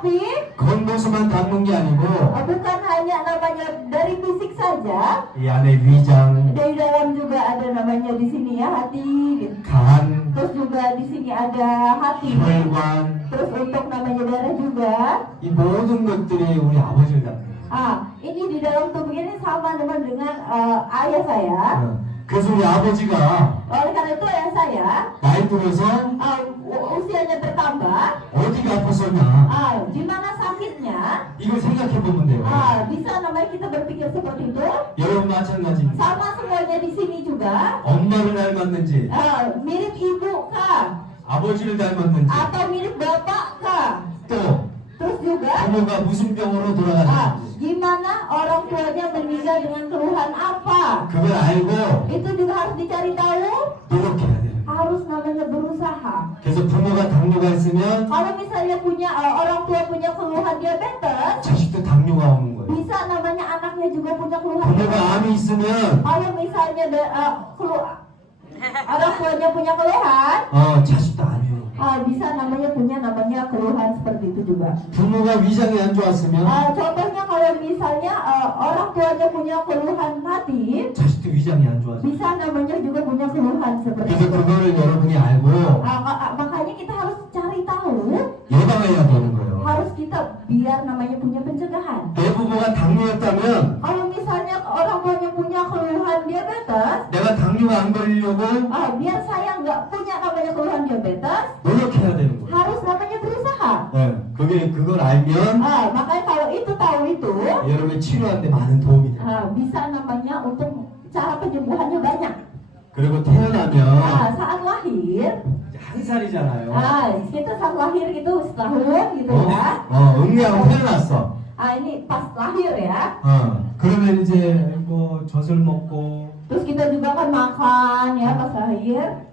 Tapi 겉모습만 닮은 게 아니고 bukan hanya namanya dari fisik saja, 이 안에 위장, dari dalam juga ada namanya di sini ya hati, 간, terus juga di sini ada hati, 혈관, terus untuk namanya darah juga. 이 모든 것들이 우리 아버지를 닮아요. Ini di dalam tubuh ini sama dengan ayah saya. 그래서 우리 아버지가 Oleh karena itu ayah saya 나이 들어서 usianya bertambah. 어디가 아팠었냐 Di mana sakitnya? 이걸 생각해 보면 돼요. Bisa namanya kita berpikir seperti itu. 여러분 마찬가지입니다. Sama semuanya di sini juga. 엄마를 닮았는지 Mirip ibu kah? 아버지를 닮았는지 Atau mirip bapak kah? 또 Terus juga 부모가 무슨 병으로 돌아가셨는지 gimana orang tuanya meninggal dengan keluhan apa? 그걸 알고 Itu juga harus dicari tahu. 노력해야 돼요. Harus namanya berusaha. 그래서 부모가 당뇨가 있으면 Kalau misalnya orang tua punya keluhan diabetes, 자식도 당뇨가 오는 거예요. bisa namanya anaknya juga punya keluhan 부모가 diabetes. 암이 있으면 Kalau misalnya orang tuanya punya keluhan, 자식도 암이에요. bisa namanya keluhan seperti itu juga. 부모가 위장이 안 좋았으면 Contohnya kalau misalnya orang tuanya punya keluhan hati, 자식도 위장이 안 좋아서 bisa namanya juga punya keluhan seperti 그래서 itu. 그거를 여러분이 알고 Makanya kita harus cari tahu, 예방해야 되는 거예요. harus kita biar namanya punya pencegahan. 내 부모가 당뇨였다면 Kalau misalnya orang tuanya punya keluhan diabetes, 내가 당뇨가 안 걸리려고 biar saya nggak punya namanya keluhan diabetes, 노력해야 되는 거예요. harus namanya berusaha. 그걸 알면 Makanya kalau itu tahu itu, 여러분 치료하는데 많은 도움이 돼요. bisa namanya untuk cara penyembuhannya banyak. 그리고 태어나면 Saat lahir, 이제 한 살이잖아요. kita saat lahir gitu setahun gitu ya. 응애하고 태어났어. Ini pas lahir ya. 그러면 이제 뭐 젖을 먹고 Terus kita juga kan makan ya pas lahir.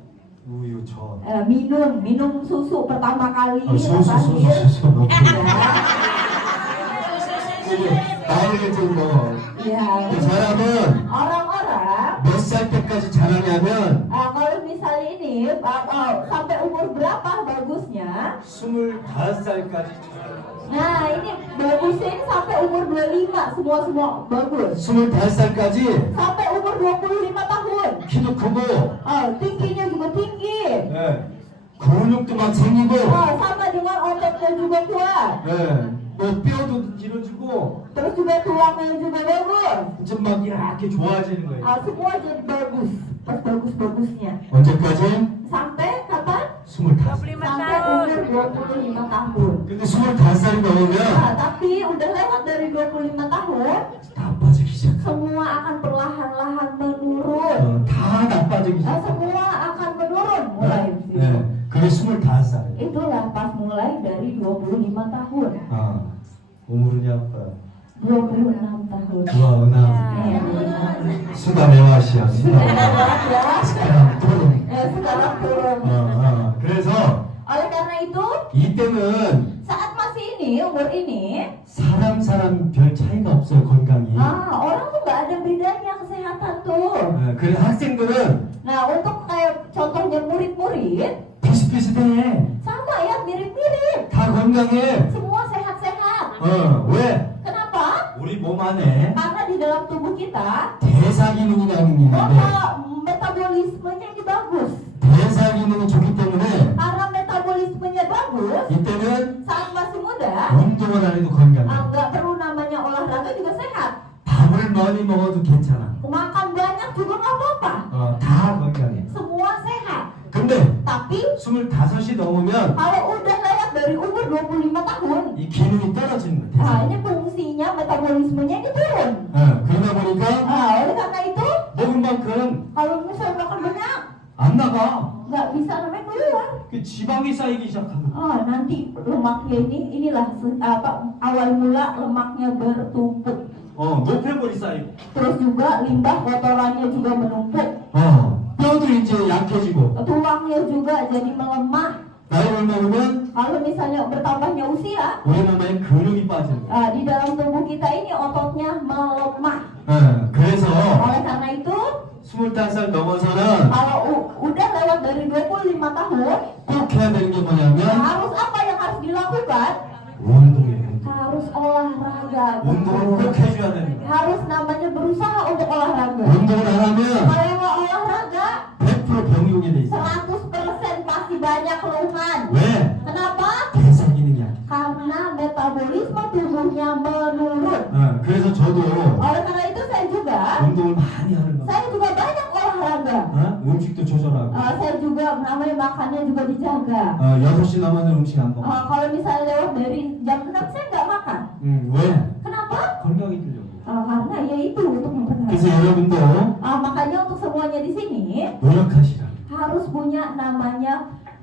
우유, 젖. Minum susu pertama kali pas 수수 lahir. 먹고. Ya. 나이를 좀 Ya. 사람은 Orang-orang 몇 살 때까지 자라냐면 kalau misalnya ini sampai umur berapa bagusnya? 25살까지 Nah, ini bagusnya ini sampai umur 25, semua bagus. 25살까지 Sampai umur 25 tahun. 키도 크고 Tingginya juga tinggi. 근육도 막 생기고 Sama dengan ototnya juga kuat. 뭐 뼈도 길어지고 Terus juga tulangnya juga bagus. 좀 막 이렇게 좋아지는 거예요. Semua jadi bagus. Pas bagus-bagusnya. 언제까지? Sampai kapan? 25. Sampai umur 25 tahun. 근데 25살이 넘으면 Tapi udah lewat dari 25 tahun, 나빠지기 시작해. semua akan perlahan-lahan menurun. 다 나빠지기 시작해. Semua akan menurun mulai di situ. 그게 25살이에요. Itulah pas mulai dari 25 tahun. 우물은이 아빠. 26 tahun. 좋아, 은하. 수다 매화시야, 수다 매화. Sekarang sekarang turun. turun. 그래서 Oleh karena itu, 이때는 saat masih ini, umur ini, 사람 별 차이가 없어요, 건강이. orang tuh nggak ada bedanya kesehatan tuh. 그래 학생들은 Nah, untuk kayak contohnya murid-murid, 비슷비슷해. sama ya, mirip-mirip. 다 건강해. Semua sehat-sehat. 왜? Kenapa? 우리 몸 안에 Karena di dalam tubuh kita, 대사 기능이라는 게 있는데 metabolismenya ini bagus. 대사 기능이 좋기 때문에 Karena metabolismenya bagus, 이때는 saat masih muda, 운동을 안 해도 건강해. nggak perlu namanya olahraga juga sehat. 밥을 많이 먹어도 괜찮아. Makan banyak juga nggak apa-apa. 다 건강해. Semua sehat. 근데 Tapi 25이 넘으면 kalau udah lewat dari umur 25 tahun, 이 기능이 떨어지는 거야. ini fungsinya metabolismenya ini turun. 그러다 보니까 Oleh karena itu, 먹은 만큼 kalau misalnya makan banyak, 안 나가. nggak bisa namanya keluar. 그 지방이 쌓이기 시작하는 거야. Nanti lemaknya inilah awal mula lemaknya bertumpuk. 노폐물이 쌓이고. Terus juga limbah kotorannya juga menumpuk. 뼈도 이제 약해지고. Tulangnya juga jadi melemah. 나이를 먹으면 Kalau misalnya bertambahnya usia, 우리 몸에 근육이 빠지는 거야. di dalam tubuh kita ini ototnya melemah. 그래서 Oleh karena itu, 25살 넘어서는 kalau udah lewat dari 25 tahun, 꼭 해야 되는 게 뭐냐면 harus apa yang harus dilakukan? 운동이에요. Harus olahraga. 운동을 꼭 해줘야 됩니다. Harus namanya berusaha untuk olahraga. 운동을 안 하면 Kalau nggak olahraga, 100% 병이 오게 돼 있어요. 100% pasti banyak keluhan. 왜? Kenapa? 대사 기능이 약. Karena metabolisme tubuhnya menurun. 그래서 저도 Oleh karena itu saya juga 운동을 많이 하는 거예요. banyak olahraga. 음식도 조절하고. Saya juga namanya makannya juga dijaga. 6시 남았는 음식 안 먹어. Kalau misalnya lewat dari jam 6 saya nggak makan. 왜? Kenapa? 건강이 들려고. Karena ya itu untuk 그래서 memperhatikan. 여러분도 Makanya untuk semuanya di sini 노력하시라. harus punya namanya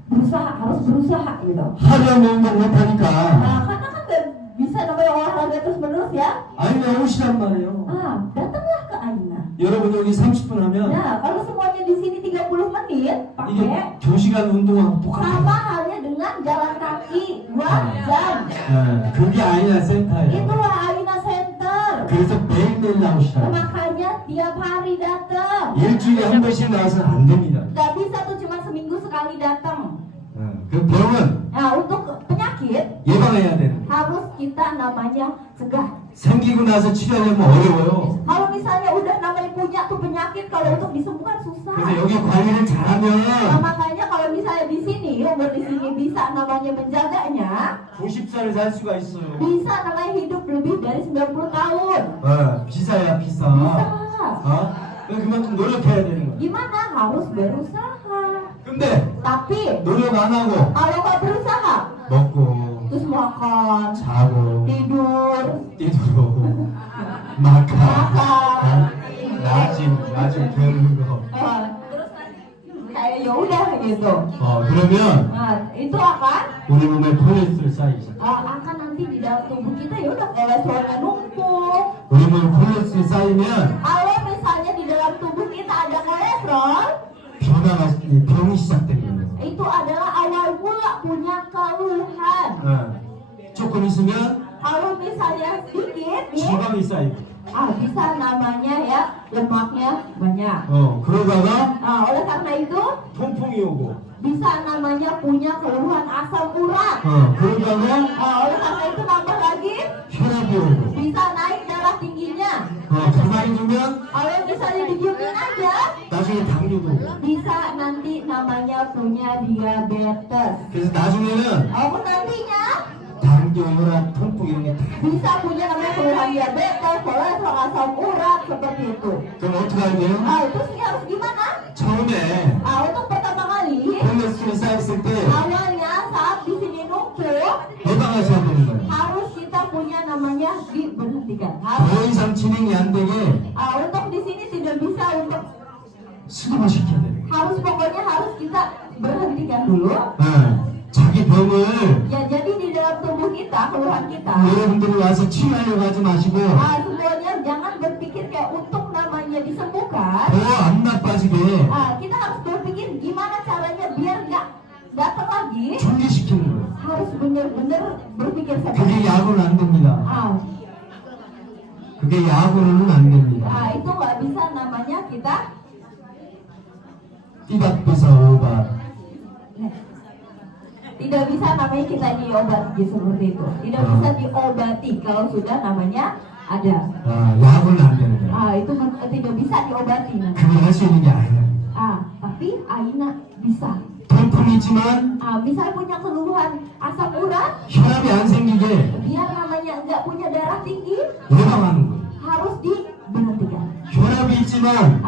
berusaha, harus berusaha gitu. 하루에 운동 못하니까 Karena kan nggak bisa namanya olahraga terus menerus ya. 아이나 오시란 말이에요. Datanglah ke Aina. 여러분 여기 30분 하면 Kalau semuanya di sini 30 menit pakai 이게 2시간 운동하고 똑같아요. sama halnya dengan jalan kaki 2 jam. 그게 아이나 센터예요. Itulah Aina Center. 그래서 매일매일 나오시라. Makanya tiap hari datang. 일주일에 한 번씩 나와서는 안 됩니다. Gak bisa tuh cuma seminggu sekali datang. 그 병은 Untuk penyakit 예방해야 되는 거예요. harus kita namanya cegah. 생기고 나서 치료하려면 어려워요. Kalau misalnya udah namanya punya tuh penyakit, kalau untuk disembuhkan susah. 그래서 여기 관리를 잘하면 Makanya kalau misalnya di sini umur di sini bisa namanya menjaganya, 90살을 살 수가 있어요. bisa namanya hidup lebih dari 90 tahun. 비싸야 비싸. Bisa. 그만큼 노력해야 되는 거예요. Gimana? Harus berusaha. 근데 Tapi 노력 안 하고 kalau nggak berusaha, 먹고 terus makan, 자고 tidur, 뛰도록 마카 나중 배우는 거. terus kayak ya udah gitu. 그러면 Itu akan 우리 몸에 콜레스테롤 쌓이죠. akan nanti di dalam tubuh kita ya udah kolesterolnya numpuk. 우리 몸에 콜레스테롤 쌓이면 Kalau misalnya di dalam tubuh kita ada kolesterol, 병이 시작되는 거예요. itu adalah awal mula punya keluhan. 조금 있으면 Kalau misalnya sedikit, 지방이 쌓이고. bisa namanya ya lemaknya banyak. 그러다가 Oleh karena itu 통풍이 오고. bisa namanya punya keluhan asam urat. 그러다가 Oleh karena itu nambah lagi 혈압이 오고. bisa naik darah tingginya. 가만히 두면 Kalau misalnya didiemin aja, 나중에 당뇨도 오고. bisa nanti namanya punya diabetes. 그래서 나중에는 Nantinya 당뇨, 혈압, 통풍 이런 게 다. bisa punya namanya keluhan diabetes, kolesterol, asam urat seperti itu. 그럼 어떻게 해야 돼요? Itu sih harus gimana? 처음에 Untuk pertama kali, 콜레스테롤 쌓였을 때 awalnya saat di sini numpuk, 예방하셔야 되는 거예요. harus kita punya namanya diberhentikan. 더 이상 진행이 안 되게 Untuk di sini tidak bisa untuk 수동화 시켜야 돼요. pokoknya harus kita berhentikan dulu. 자기 병을 Ya jadi di dalam tubuh kita, keluhan kita, 여러분들이 와서 치료하려고 하지 마시고 semuanya jangan berpikir kayak untuk namanya disembuhkan. 더 안 나빠지게 Kita harus berpikir gimana caranya biar nggak datang lagi. 중지시키는 거예요. Harus benar-benar berpikir seperti 그게 itu. 약으로는 안 됩니다. 그게 약으로는 안 됩니다. Itu nggak bisa namanya kita 띠박비서 오바. tidak bisa namanya kita diobati seperti itu. Tidak bisa diobati kalau sudah namanya ada. 약은 안 되는 거예요. Itu tidak bisa diobati. 그걸 할 수 있는 게 아니에요. Tapi Aina bisa. 통풍이 있지만 Misal punya keluhan asam urat, 혈압이 안 생기게 biar namanya nggak punya darah tinggi, 예방하는 거예요. harus diberhentikan. 혈압이 있지만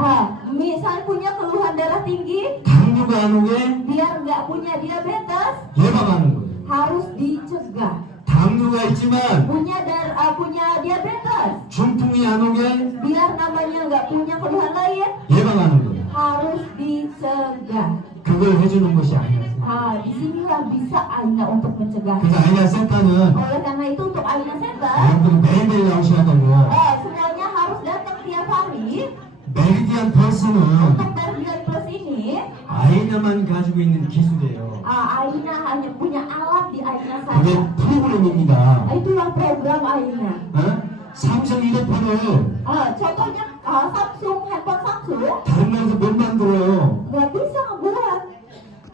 Misal punya keluhan darah tinggi, 당뇨가 안 오게 biar nggak punya diabetes, 예방하는 거예요. harus dicegah. 당뇨가 있지만 punya diabetes, 중풍이 안 오게 biar namanya nggak punya keluhan lain, 예방하는 거예요. harus dicegah. 그걸 해주는 것이 아니에요. Disinilah bisa Aina untuk mencegah. 그래서 아이나 센터는 Oleh karena itu untuk Aina Center, 여러분들 매일매일 나오셔야 되고 semuanya harus datang tiap hari. 메리디안 펄스는 Untuk Meridian Plus ini, 아이나만 가지고 있는 기술이에요. Aina hanya punya alat di Aina 그게 saja. 프로그램입니다. Itulah program Aina. 삼성 휴대폰을 Contohnya Samsung, handphone Samsung 다른 나라에서 못 만들어요. nggak bisa ngebuat.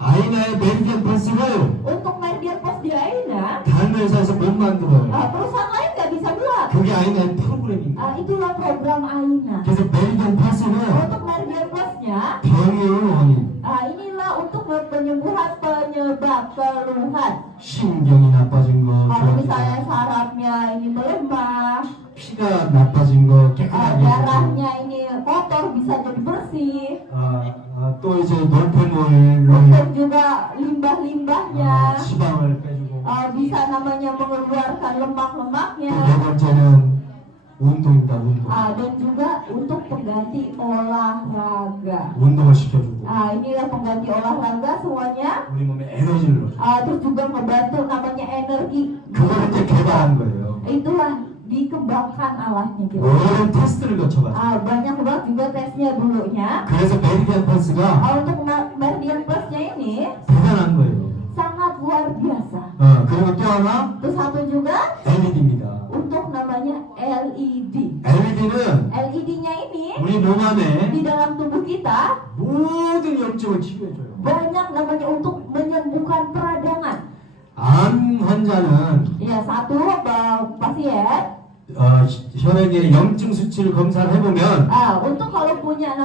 아이나의 메리디안 펄스를 Untuk Meridian Plus di Aina 다른 회사에서 못 만들어요. perusahaan lain nggak bisa buat. 그게 아이나 프로그램입니다. Itulah program AINA. 그래서 메리디안 펄스는 Untuk Meridian Plus-nya, 병의 원인, inilah untuk penyembuhan penyebab keluhan. 신경이 나빠진 거, Kalau misalnya sarafnya ini melemah, 피가 나빠진 거 깨끗하게 해주고, darahnya ini kotor bisa jadi bersih. 또 이제 노폐물을 Untuk juga limbah-limbahnya 지방을 빼주고, bisa namanya mengeluarkan 또 lemak-lemaknya. 네 번째는 운동입니다. 운동. Dan juga untuk pengganti olahraga. 운동을 시켜주고 Inilah pengganti olahraga semuanya. 우리 몸에 에너지를 넣어주고 Terus juga membantu namanya energi. 그거를 이제 개발한 거예요. Itulah dikembangkan Allahnya gitu. 오랜 테스트를 거쳐가지고 Banyak banget juga tesnya dulunya. 그래서 메리디안 펄스가 Untuk Meridian Plus-nya ini 대단한 거예요. sangat luar biasa. 그리고 또 하나 Terus satu juga LED입니다. untuk namanya LED. LED는 LED-nya ini 우리 몸 안에 di dalam tubuh kita 모든 염증을 치료해줘요. banyak namanya untuk menyembuhkan peradangan. 암 환자는 Ya, satu pasien 혈액의 염증 수치를 검사를 해보면 untuk kalau punya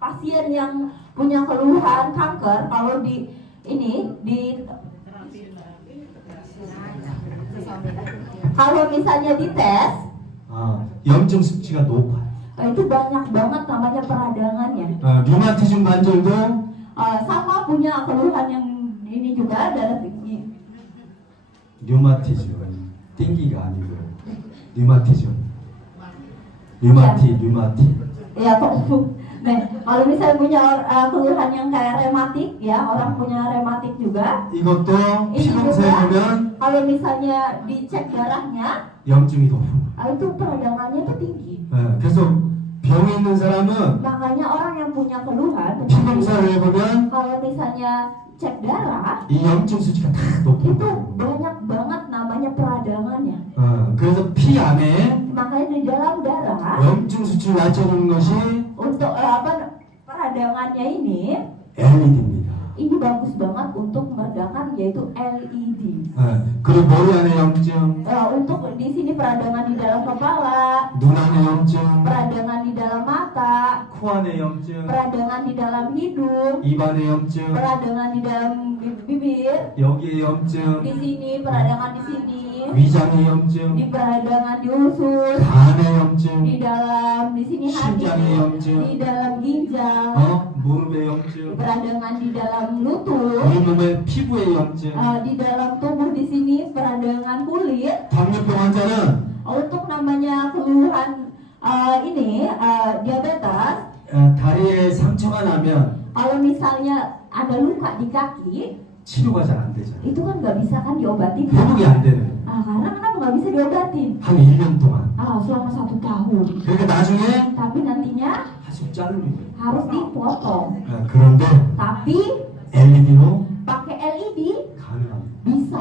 pasien yang punya keluhan kanker, kalau di kalau misalnya dites 염증 수치가 높아요. itu banyak banget namanya peradangannya. 류마티즘 관절도 Sama punya keluhan yang ini juga darah tinggi. 류마티즘 띵기가 아니고 류마티즘 류마티 Ya, nah, kalau misalnya punya keluhan yang kayak rematik, ya orang punya rematik juga. 이것도 Ini 피 검사해 juga 보면 kalau misalnya dicek darahnya, 염증이 높아요. itu peradangannya itu tinggi. 그래서 병이 있는 사람은 Makanya orang yang punya keluhan, 피 검사를 해보면 kalau misalnya cek darah, 이 염증 수치가 다 높은 itu 거예요. banyak banget namanya peradangannya. 그래서 피 안에 Makanya di dalam darah 염증 수치를 낮춰주는 것이 untuk peradangannya ini LED입니다. bagus banget untuk meredakan yaitu LED. 그리고 머리 안에 염증, Untuk di sini peradangan di dalam kepala, 눈 안에 염증, peradangan di dalam mata, 코 안에 염증, peradangan di dalam hidung, 입 안에 염증, peradangan di dalam bibir, 여기에 염증, di sini peradangan di sini, 위장에 염증, di peradangan di usus, 간에 염증, di dalam di sini hati, 심장에 염증, di dalam ginjal, 무릎에 염증, peradangan di dalam lutut, 우리 몸의 피부에 염증. di dalam tubuh di sini peradangan kulit. 당뇨병 환자는 Untuk namanya keluhan diabetes, 다리에 상처가 나면 kalau misalnya ada luka di kaki, 치료가 잘 안 되잖아요. itu kan nggak bisa kan diobatin. 회복이 안 되는. Karena kenapa nggak bisa diobatin? 한 1년 동안. Selama 1 tahun. 그러니까 나중에 Tapi nantinya 다시 자르는 거예요. harus dipotong. 그런데 Tapi LED로 pakai LED 가능합니다. bisa.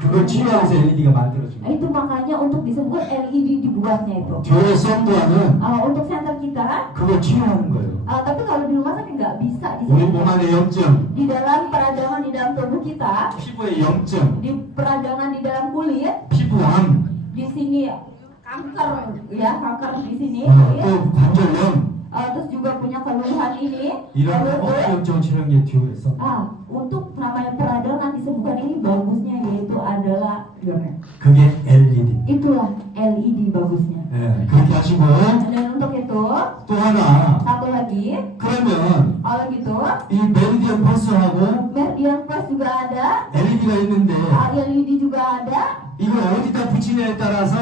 그걸 치료하면서 LED가 만들어집니다. Itu makanya untuk disebut LED dibuatnya itu. 교회 썬도아는 Untuk center kita, 그걸 치료하는 거예요. tapi kalau di rumah sakit nggak bisa 우리 몸 disebut. 안에 염증, Di dalam peradangan di dalam tubuh kita, 피부에 염증, di peradangan di dalam kulit, 피부암, di sini kanker ya, kanker di sini, 또 관절염 terus juga punya keluhan ini, 이런 lutut. 염증 치료하는 게 교회 썬도. Untuk namanya peradangan disembuhkan ini bagusnya yaitu adalah 그게 LED. itulah LED bagusnya. 그렇게 하시고 Dan untuk itu 또 하나. satu lagi, 그러면 kalau gitu 이 메리디안 펄스하고 Meridian Plus juga ada, LED가 있는데 LED juga ada. 이걸 어디다 붙이냐에 따라서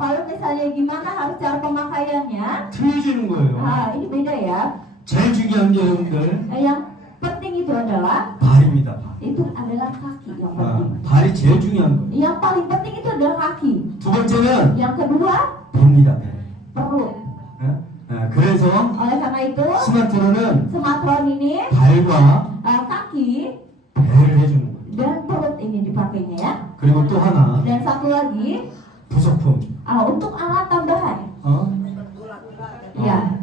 Kalau misalnya gimana harus cara pemakaiannya, 틀려지는 거예요. ini beda ya. 제일 중요한 게 여러분들 Yang penting itu adalah 발입니다. 발. itu adalah kaki yang penting. 발이 제일 중요한 거예요. Yang paling penting itu adalah kaki. 두 번째는 Yang kedua 배입니다. 배. perut. 그래서 Oleh karena itu 스마트로는 smartphone ini 발과 kaki 배를 해주는 거예요. dan perut ini dipakainya ya. 그리고 또 하나 Dan satu lagi 부속품. untuk alat tambahan. Ya,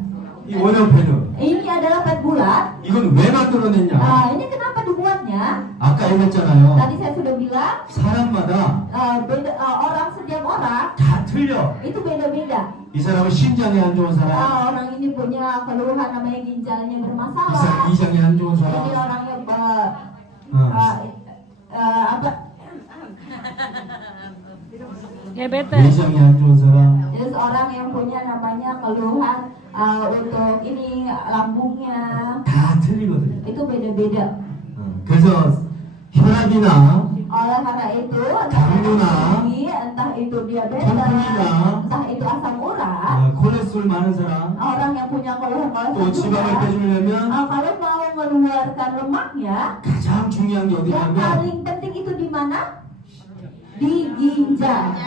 이 원형 패드. ini adalah pet bulat. 이건 왜 만들어냈냐? Ini kenapa dibuatnya? ginjalnya, 아까 얘기했잖아요. tadi saya sudah bilang 사람마다 orang setiap orang 다 틀려. itu beda-beda. 이 사람은 심장이 안 좋은 사람, Orang ini punya keluhan namanya ginjalnya 이 bermasalah. 사람 이장이 안 좋은 Ini 사람. orang yang apa? 내장이 안 좋은 사람. Terus orang yang punya namanya keluhan untuk ini lambungnya 다 틀리거든요. itu beda-beda. 그래서 혈압이나 Oleh karena itu, 당뇨나 entah itu diabetes, 통풍이나 entah itu asam urat, 콜레스테롤 많은 사람, orang yang punya keluhan 또 지방을 kolesterol, 빼주려면 kalau mau mengeluarkan lemaknya, 가장 중요한 게 yang 어디냐면 paling penting itu di mana? Di ginjal.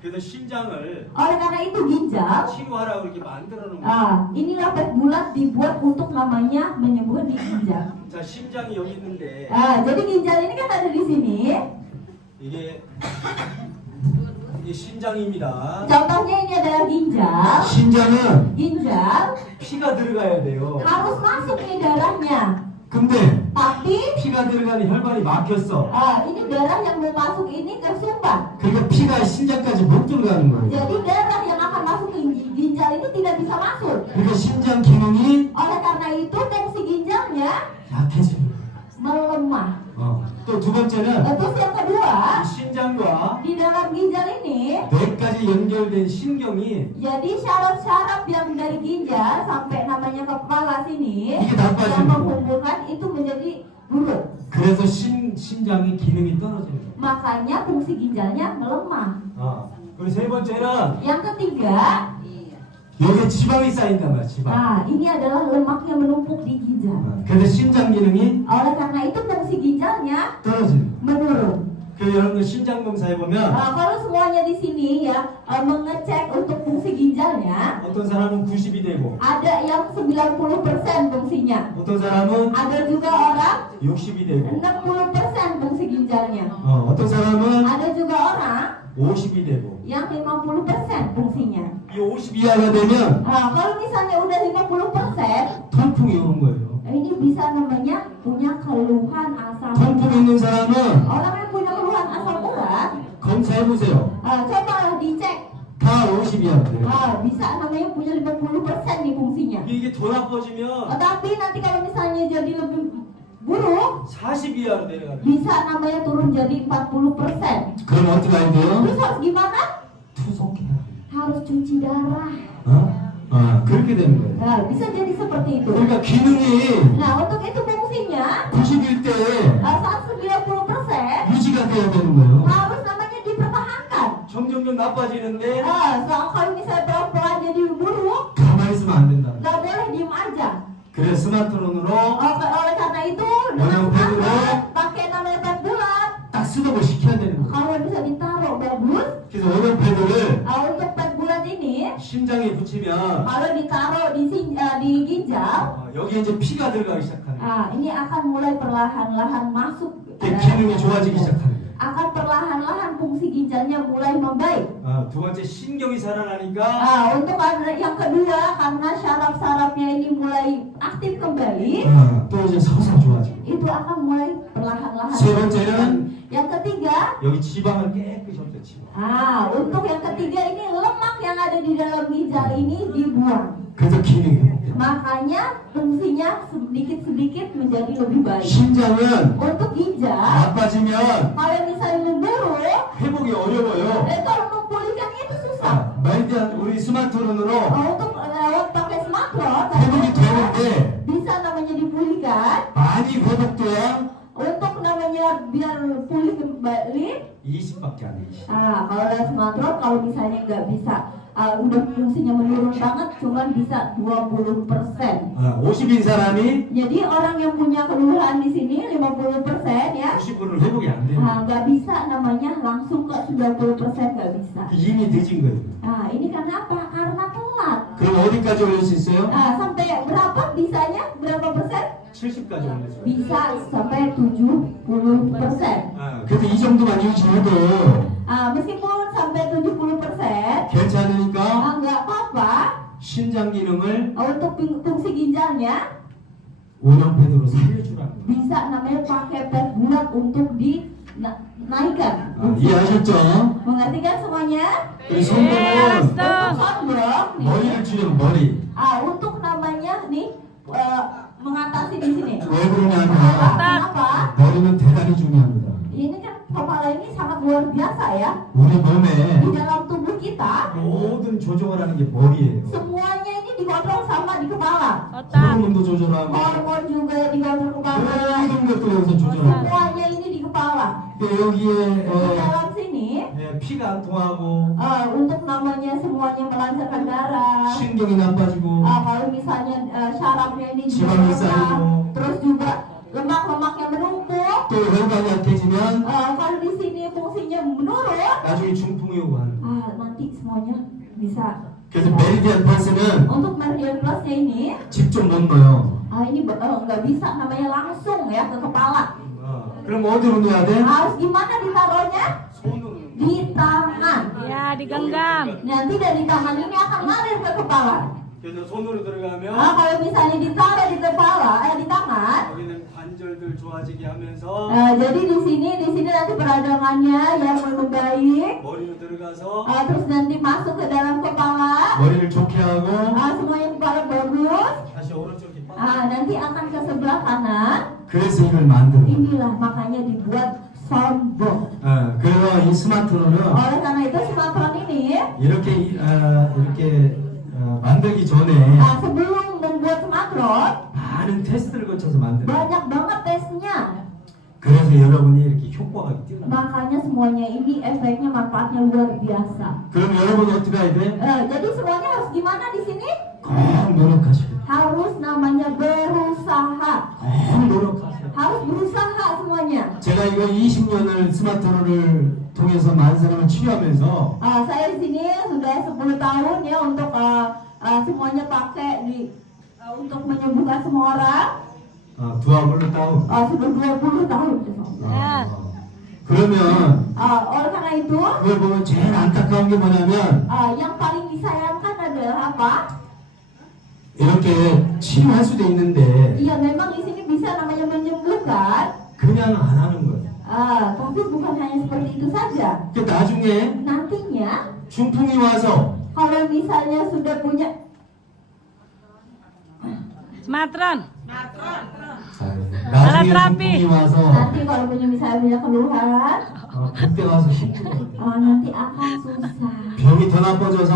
그래서 심장을 Oleh karena itu ginjal, 치료하라고 이렇게 만들어 놓은 거예요. inilah pet bulat dibuat untuk namanya menyembuh di ginjal. 자, 심장이 여기 있는데 Jadi ginjal ini kan ada di sini. 이게 심장입니다. Contohnya ini adalah ginjal. 신장은 Ginjal 피가 들어가야 돼요. harus masuk nih darahnya. 근데 Tapi 피가 들어가는 혈관이 막혔어. ini darah yang mau masuk ini kesumbat. 그러니까 피가 심장까지 못 들어가는 거예요. Jadi darah yang akan masuk ke ginjal ini tidak bisa masuk. 그러니까 심장 기능이 Oleh karena itu fungsi ginjalnya 약해지는 거예요. melemah. 또 두 번째는 Terus yang kedua, 이 심장과 di dalam ginjal ini, 뇌까지 연결된 신경이 jadi syaraf-syaraf yang dari ginjal sampai namanya kepala sini 이게 다 yang 빠지는 거예요. menghubungkan itu menjadi buruk. 그래서 심장의 기능이 떨어지는 거예요. Makanya fungsi ginjalnya melemah. 그리고 세 번째는 Yang ketiga, 여기에 지방이 쌓인단 말이야. 지방. ini adalah lemak yang menumpuk di ginjal. 그래서 심장 기능이 Oleh karena itu fungsi ginjalnya 떨어지는 거예요. menurun. 그 여러분들 심장 검사 해보면 Kalau semuanya di sini ya mengecek untuk fungsi ginjalnya, 어떤 사람은 90이 되고 ada yang 90% fungsinya. 어떤 사람은 Ada juga orang 60이 되고 60% fungsi ginjalnya. 어떤 사람은 Ada juga orang 50이 되고 yang 50% fungsinya. 이 50이 이하가 되면 Kalau misalnya udah 50%, 통풍이 오는 거예요. ini bisa namanya punya keluhan asam 통풍 urat. 있는 사람은 Orang yang punya keluhan asam urat, 검사해보세요. coba dicek. 다 50 이하가 돼요. Bisa namanya punya 50% nih fungsinya. 이게 더 나빠지면 Tapi nanti kalau misalnya jadi lebih buruk, 40 이하로 내려가요. bisa namanya turun jadi 40%. 그럼 어떻게 해야 돼요? Terus harus gimana? 투석해야 돼요. Harus cuci darah. 그렇게 되는 거예요. Bisa jadi seperti itu. 그러니까 기능이 Nah, untuk itu fungsinya 90일 때 saat 90% 유지가 돼야 되는 거예요. harus namanya dipertahankan. 점점점 나빠지는데 Kalau misalnya pelan-pelan jadi buruk, 가만히 있으면 안 된다. nggak boleh diem aja. 그래 스마트폰으로 Oleh karena itu, dengan semangat pakai namanya pet bulat. 딱 스톱을 시켜야 되는 거예요. Kalau bisa ditaruh bagus, 그래서 오염 패드를 untuk pet bulat ini, 심장에 붙이면 kalau ditaruh di ginjal, 여기 이제 피가 들어가기 시작하는 거예요. ini akan mulai perlahan-lahan masuk. 기능이 좋아지기 시작하는 거예요. Akan perlahan-lahan fungsi ginjalnya mulai membaik. 두 번째 신경이 살아나니까 Untuk yang kedua, karena syaraf-syarafnya ini mulai aktif kembali, 또 이제 서서 좋아지고. itu akan mulai perlahan-lahan. 세 번째는 Yang ketiga, 여기 지방을 깨끗이 없애 지방. untuk yang ketiga ini lemak yang ada di dalam ginjal ini dibuang. 그래서 기능이 회복돼요. Makanya fungsinya sedikit-sedikit menjadi lebih baik. 심장은 Untuk ginjal, 나빠지면 kalau misalnya memburuk, 회복이 어려워요. kalau memulihkannya itu susah. 말대한 우리 스마트폰으로 Untuk lewat pakai smartphone, 회복이 되는데 bisa namanya dipulihkan. 많이 회복돼야 Untuk namanya biar pulih kembali. 20밖에 안 돼. 20. Kalau lewat smartphone, kalau misalnya nggak bisa, udah fungsinya menurun banget, cuman bisa 20%. 50인 사람이 Jadi orang yang punya keluhan di sini 50% ya, 90분을 회복이 안 돼요. nggak bisa namanya langsung ke 90% nggak bisa. 이미 늦은 거예요. Ini karena apa? Karena telat. 그럼 어디까지 올릴 수 있어요? Sampai berapa bisanya? Berapa persen? 70까지 올려줘요. Bisa sampai 70%. 그래도 이 정도만 유지해도 Meskipun sampai 70%, 괜찮으니까 nggak apa-apa. 신장 기능을 Untuk fungsi ginjalnya 운영 패드로 살려주라는 거예요. bisa namanya pakai pet bulat untuk dinaikkan. 이해하셨죠? Mengerti kan semuanya? 이 손들은 Untuk sondrong nih. 머리를 줄이는 머리. Untuk namanya nih mengatasi di sini. 왜 그러냐면 Kenapa? 머리는 대단히 중요합니다. Ini kan kepala ini sangat luar biasa ya. 우리 몸에 Di dalam tubuh kita 모든 조정을 하는 게 머리예요. semuanya ini dikontrol sama di kepala. 호르몬도 조절하고 Hormon juga dikontrol kepala. 모든 것도 여기서 조절하고. Semuanya ini di kepala. 여기에 Di dalam sini 피가 안 통하고 untuk namanya semuanya melancarkan darah. 신경이 나빠지고 Kalau misalnya syarafnya ini 지방이 juga 쌓이고 terus juga lemak-lemaknya menumpuk. 또 혈관이 약해지면 Kalau di sini fungsinya menurun, 나중에 중풍이 오고 하는 거예요. nanti semuanya bisa. 그래서 메리디안 펄스는 Untuk meridian plusnya ini, 직접 못 넣어요. ini nggak bisa namanya langsung ya ke kepala. 그럼 어디로 넣어야 돼? Harus gimana ditaruhnya? 손으로 Di tangan. Ya, digenggam. Nanti dari tangan ini akan ngalir ke kepala. 그래서 손으로 들어가면 Kalau misalnya ditaruh di kepala, di tangan. 여기는 관절들 좋아지게 하면서 Jadi di sini nanti peradangannya yang membaik. 머리로 들어가서 Terus nanti masuk ke dalam kepala. 머리를 좋게 하고 Semuanya kepala bagus. 다시 오른쪽이 빠. Nanti akan ke sebelah kanan. 그래서 이걸 만들어. Inilah makanya dibuat soundbox. 그래서 이 스마트폰은 Oleh karena itu smartphone ini 이렇게 만들기 전에 sebelum membuat smartphone 많은 테스트를 거쳐서 만들어요. banyak banget tesnya. 그래서 여러분이 이렇게 효과가 뛰어나. Makanya semuanya ini efeknya manfaatnya luar biasa. 그럼 여러분이 어떻게 해야 돼? Jadi semuanya harus gimana di sini? 꼭 노력하시고, Harus namanya berusaha. 꼭 노력하세요. Harus berusaha semuanya. 제가 이거 20년을 스마트폰을 통해서 많은 사람을 치료하면서 Saya di sini sudah 10 tahun ya untuk semuanya pakai untuk menyembuhkan semua orang. 두하골로 다운. Sudah 20 tahun. 그러면 Oleh karena itu, 그걸 보면 제일 안타까운 게 뭐냐면 yang paling disayangkan adalah apa? 이렇게 치료할 수도 있는데 Iya memang di sini bisa namanya menyembuhkan, 그냥 안 하는 거예요. tapi bukan hanya seperti itu saja. 그 나중에 Nantinya 중풍이 와서 kalau misalnya sudah punya Smartron. 나중에 terapi. 중풍이 와서 nanti kalau punya keluhan, 그때 와서 힘들어요. nanti akan susah. 병이 더 나빠져서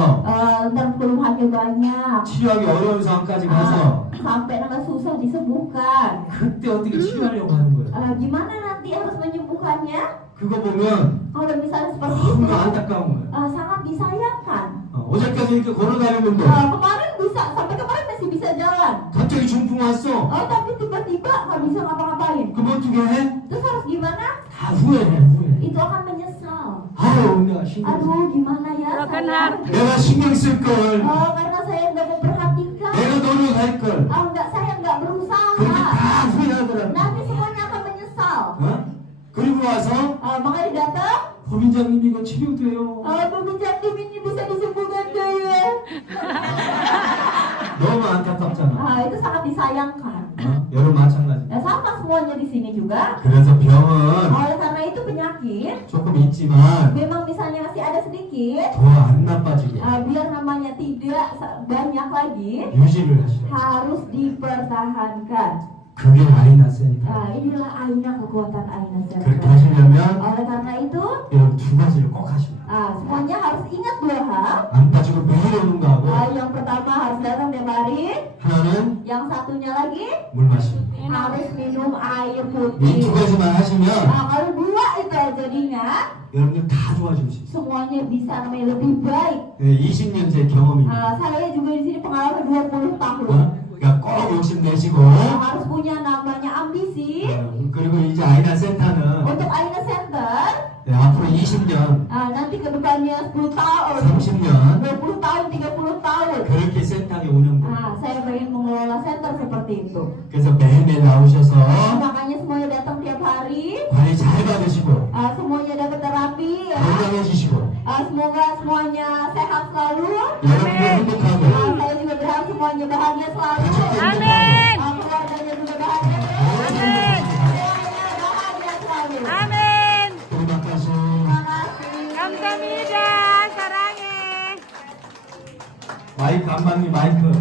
Ntar keluhannya banyak, 치료하기 어려운 상황까지 가서 sampai namanya susah disembuhkan. 그때 어떻게 치료하려고 하는 거예요. Gimana nanti harus menyembuhkannya? 그거 보면 Kalau misalnya seperti itu, 너무 안타까운 거예요. sangat disayangkan. 어제까지 이렇게 걸어다니는데 Kemarin bisa, sampai kemarin masih bisa jalan. 갑자기 중풍 왔어. Tapi tiba-tiba nggak bisa ngapa-ngapain. 그럼 어떻게 해? Terus harus gimana? 다 후회해. Itu akan menyesal. 아유 내가 신경 Aduh, gimana ya? Broken saya? heart. 내가 신경 쓸 걸. Karena saya nggak memperhatikan. 내가 노력할 걸. Saya nggak 그렇게 berusaha. 다 후회하더라고. Nanti semuanya akan menyesal. 그리고 와서 Makanya datang. 고민장님 이거 치료돼요. Pembicaraan ini bisa disembuhkan saya. 너무 안타깝잖아. Itu sangat disayangkan. 여러분 마찬가지. Sama semuanya di sini juga. 그래서 병은 Oleh karena itu penyakit 조금 있지만 memang misalnya masih ada sedikit, 더 안 나빠지게 biar namanya tidak banyak lagi, 유지를 하셔야 돼요. harus dipertahankan. 그게 아이나 센터. Inilah aina kekuatan aina 그렇게 Center. 하시려면 Oleh karena itu, 이런 두 가지를 꼭 하시면 돼요. semuanya harus ingat 2 hal. 안 빠지고 매일 오는 거하고 Yang pertama harus datang tiap hari, 하나는 yang satunya lagi 물 마시는 거. harus minum air 이 두 putih. 가지만 하시면 Kalau 2 itu jadinya 여러분들 다 좋아질 수 있어요. semuanya bisa namanya lebih baik. 20년 제 경험입니다. Saya juga di sini pengalaman 20 tahun. 그러니까 꼭 욕심 내시고 Harus punya namanya ambisi 그리고 이제 아이나 센터는 untuk Aina Center. 앞으로 20년, Nanti ke depannya 10 tahun, 30년 20 tahun, 30 tahun. 그렇게 센터가 운영됩니다. Saya pengen mengelola center seperti itu. 그래서 매일매일 나오셔서 Makanya semuanya datang tiap hari. 관리 잘 받으시고 Semuanya dapat terapi ya. 건강해지시고 Semoga semuanya sehat selalu. 여러분도 행복하고 Saya juga berharap semuanya bahagia selalu. Amin. Keluarganya juga 감사합니다. 사랑해. 마이크 안 받니 마이크.